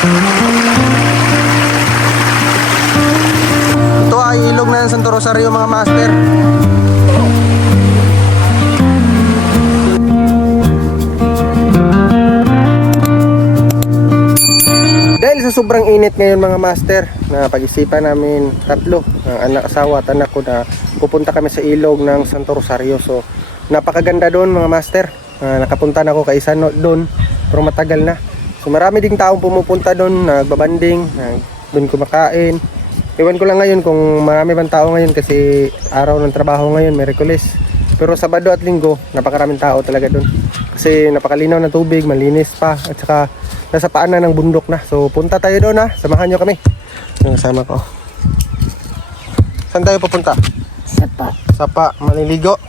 Ito ay ilog ng Santo Rosario mga master. Dahil sa sobrang init ngayon mga master, na pag-isipan namin tatlo, ang anak, asawa at anak ko, na pupunta kami sa ilog ng Santo Rosario. So napakaganda doon mga master. Nakapunta na ako kay isa doon, pero matagal na. So marami ding taong pumupunta doon, nagbabanding, doon kumakain. Iwan ko lang ngayon kung marami bang tao ngayon kasi araw ng trabaho ngayon, Miyerkules. Pero Sabado at Linggo, napakaraming tao talaga doon. Kasi napakalinaw na tubig, malinis pa, at saka nasa paanan ng bundok na. So punta tayo doon ha, samahan nyo kami. Yung kasama ko. Saan tayo pupunta? Sapa. Sapa, maliligo.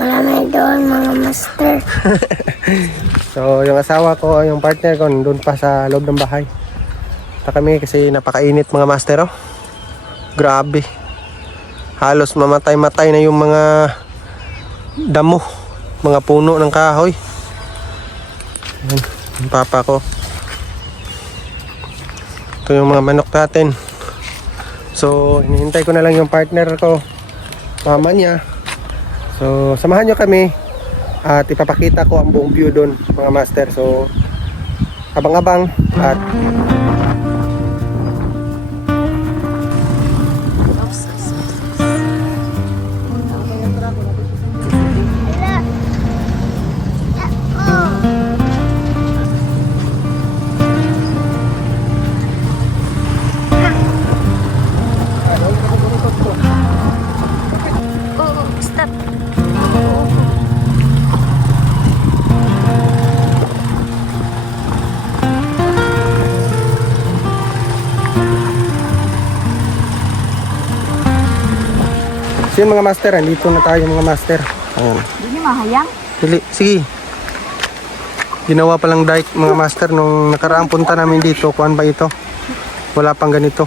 Marami doon mga master. So yung asawa ko, yung partner ko, doon pa sa loob ng bahay. Punta kami kasi napakainit mga master oh. Grabe. Halos mamatay-matay na yung mga damo, mga puno ng kahoy. Yan, yung papa ko. Ito yung mga manok natin. So hinihintay ko na lang yung partner ko, mama niya. So samahan nyo kami at ipapakita ko ang buong view doon mga master. So abang-abang at Stop. so yun mga master, andito na tayo mga master. Ayan. Hindi mahayang. Dili, sige. Ginawa palang dike mga master nung nakaraang punta namin dito. Kuan ba ito? Wala pang ganito.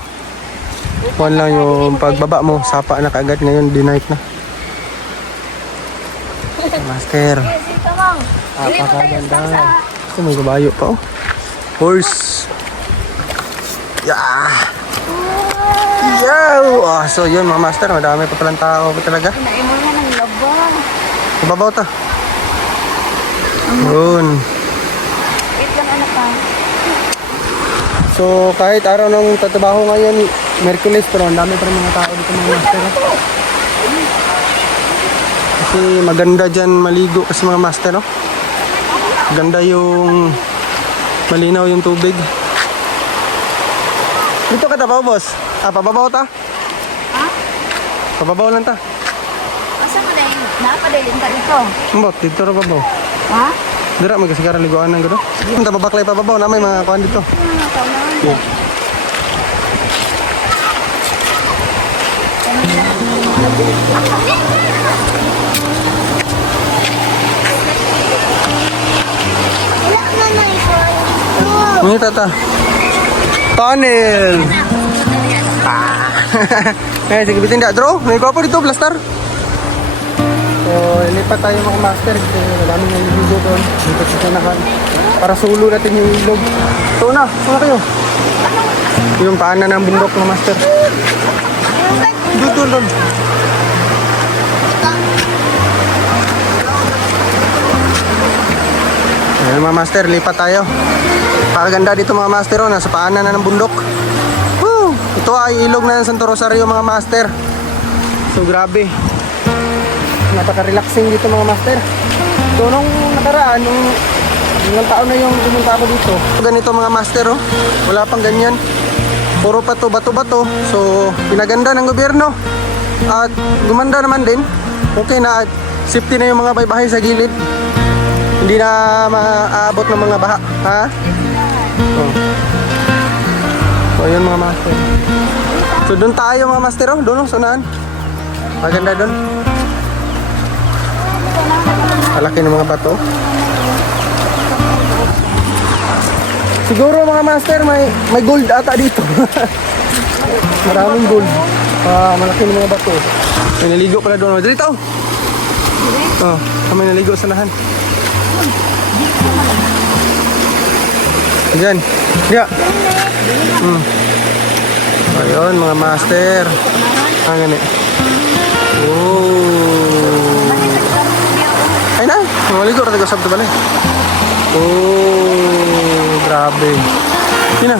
Kuan lang yung pagbaba mo, sapa na kaagad, ngayon dinike na. Master. Dito mang. Napakaganda. Ito may kabayo pa oh. Horse. Yeah. Yow! Oh, so yun mga master, madami pa palang tao pa talaga. Kinain mo na ng labang. Ibabaw ta. Yun. Wait lang anak pa. So kahit araw ng tatrabaho ngayon, Miyerkules, pero ang dami pa rin mga tao dito mga master. Kasi maganda dyan maligo kasi mga master, no? Ganda yung malinaw yung tubig. Dito ka tabaw, boss? Pababaw ta? Ha? Pababaw lang ta. Asa mo dahil? Napadalhin ka dito. Mbot, dito ra babaw. Ha? Dira, magkasigara liguan ng gado. Punta babaklay pababaw na may mga kuhan dito. Yeah. Ini tata. Tunnel. Sige bitin dak draw. May gwapo dito blaster. So, lipat tayo mga master kasi maraming naliligo doon. Dito sa sanahan. Para sulo natin yung ilog. So na, saan kayo? Yung paanan ng bundok ng master. Doon. Ayan mga master, lipat tayo. Pakaganda dito mga master, oh, nasa paanan na ng bundok. Woo! Ito ay ilog na ng Santo Rosario mga master. So grabe. Napaka-relaxing dito mga master. So nung nakaraan, nung ilang taon na yung pumunta ako dito. Ganito mga master, oh. Wala pang ganyan. Puro pa to, bato-bato. So pinaganda ng gobyerno. At gumanda naman din. Okay na, safety na yung mga bahay-bahay sa gilid. Hindi na maaabot ng mga baha. Ha? Oh. So yun mga master. So doon tayo mga master, oh. Doon, sunaan. Maganda doon. Malaki ng mga bato. Siguro mga master, may gold ata dito. Maraming gold. Malaki ng mga bato. May naligo pala doon. Dito. May naligo sa nahan. Diyan. Diyan. Ayun, mga master. Ganit. Oh. Ay na, maligo ra tayo sabto balay. Oh, grabe. Yun na.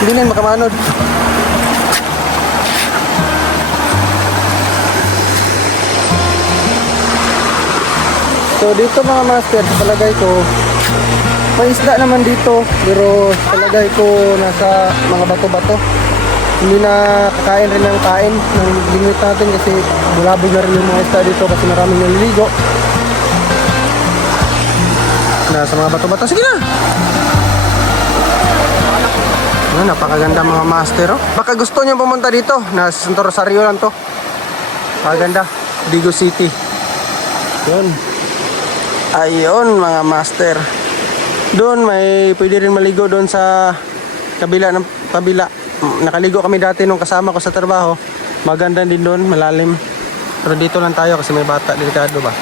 Hindi na makamanod. So dito mga master, sa palagay ko, may isda naman dito, pero sa palagay ko nasa mga bato-bato. Hindi na kakain rin ng kain ng limit natin kasi bulabog na rin yung mga isda dito kasi maraming naliligo. Nasa mga bato-bato. Sige na! Napakaganda mga master. Oh. Baka gusto nyo pumunta dito. Nasa Santo Rosario lang to. Napakaganda. Digo City. Yun. Ayun mga master. Doon may pwede rin maligo doon sa kabila ng kabila. Nakaligo kami dati nung kasama ko sa trabaho. Maganda din doon, malalim. Pero dito lang tayo kasi may bata, delikado ba?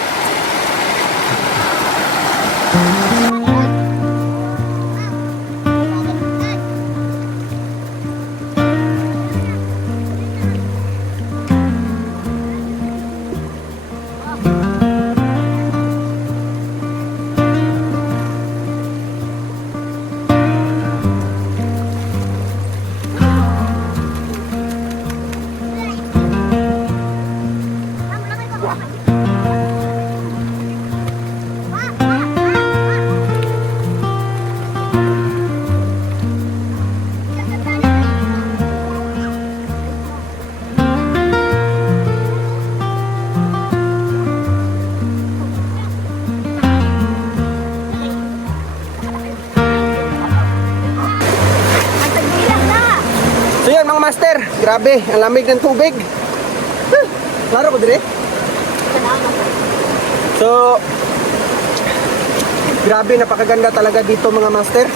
So yun mga master, grabe, ang lamig ng tubig. Laro ko dire. So, grabe, napakaganda talaga dito mga master.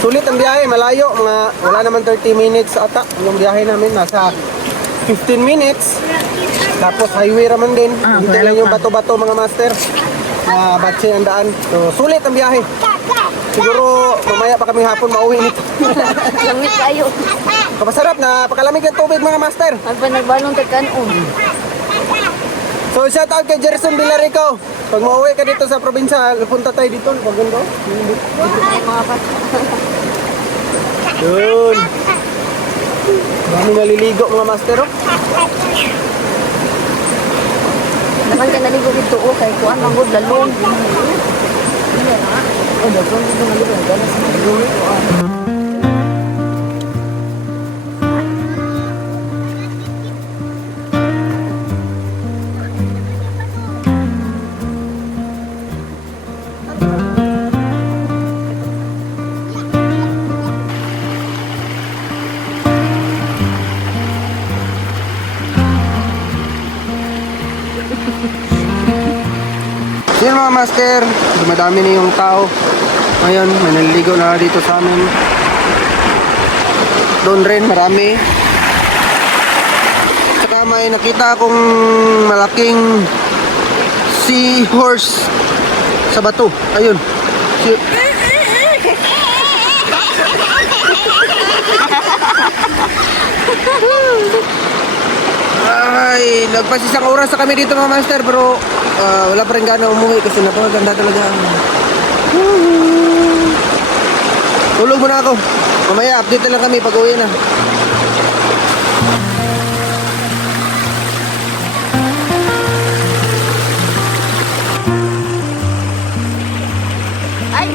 Sulit ang biyahe, malayo, wala naman 30 minutes ata. Yung biyahe namin nasa 15 minutes. Tapos highway raman din. Dito lang yung bato-bato mga master. Batse ang daan. So, sulit ang biyahe. Siguro mamaya pa kami hapon mauwi nito. Langit kayo. Kapasarap na pakalamig ng tubig mga master. Ang panagbalong tagkanon. So shout out kay Jerson Villarico. Pag mauwi ka dito sa probinsya, punta tayo dito. Maganda. Ay, mga pat. Yun. Dami naliligo mga master. Oh. Naman ka naligo dito o kay kuan magod lalong. Oh, dagon dito naligo. Dala sa naligo kuan. Yun mga master, dumadami na yung tao. Ngayon, may naliligo na dito sa amin. Doon rin, marami. Saka may nakita akong malaking seahorse sa bato. Ayun. Ay, nagpas isang oras na kami dito mga master, pero wala pa rin gana umuwi kasi napakaganda talaga. Tulog muna ako. Mamaya update na lang kami pag uwi na. Ay.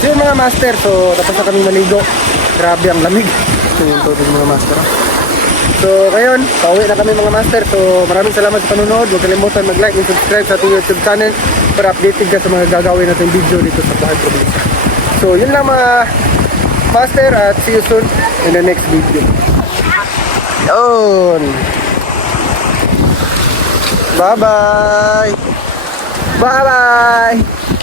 So yun mga master, so tapos na kami maligo. Grabe ang lamig. So yung tubig mga master. So ngayon, pauwi na kami mga master. So maraming salamat sa panonood. Huwag kalimutan mag-like and subscribe sa ating YouTube channel para updated ka sa mga gagawin natin video dito sa Buhay Probinsya. So yun lang mga master at see you soon in the next video. Yun. Bye-bye. Bye-bye.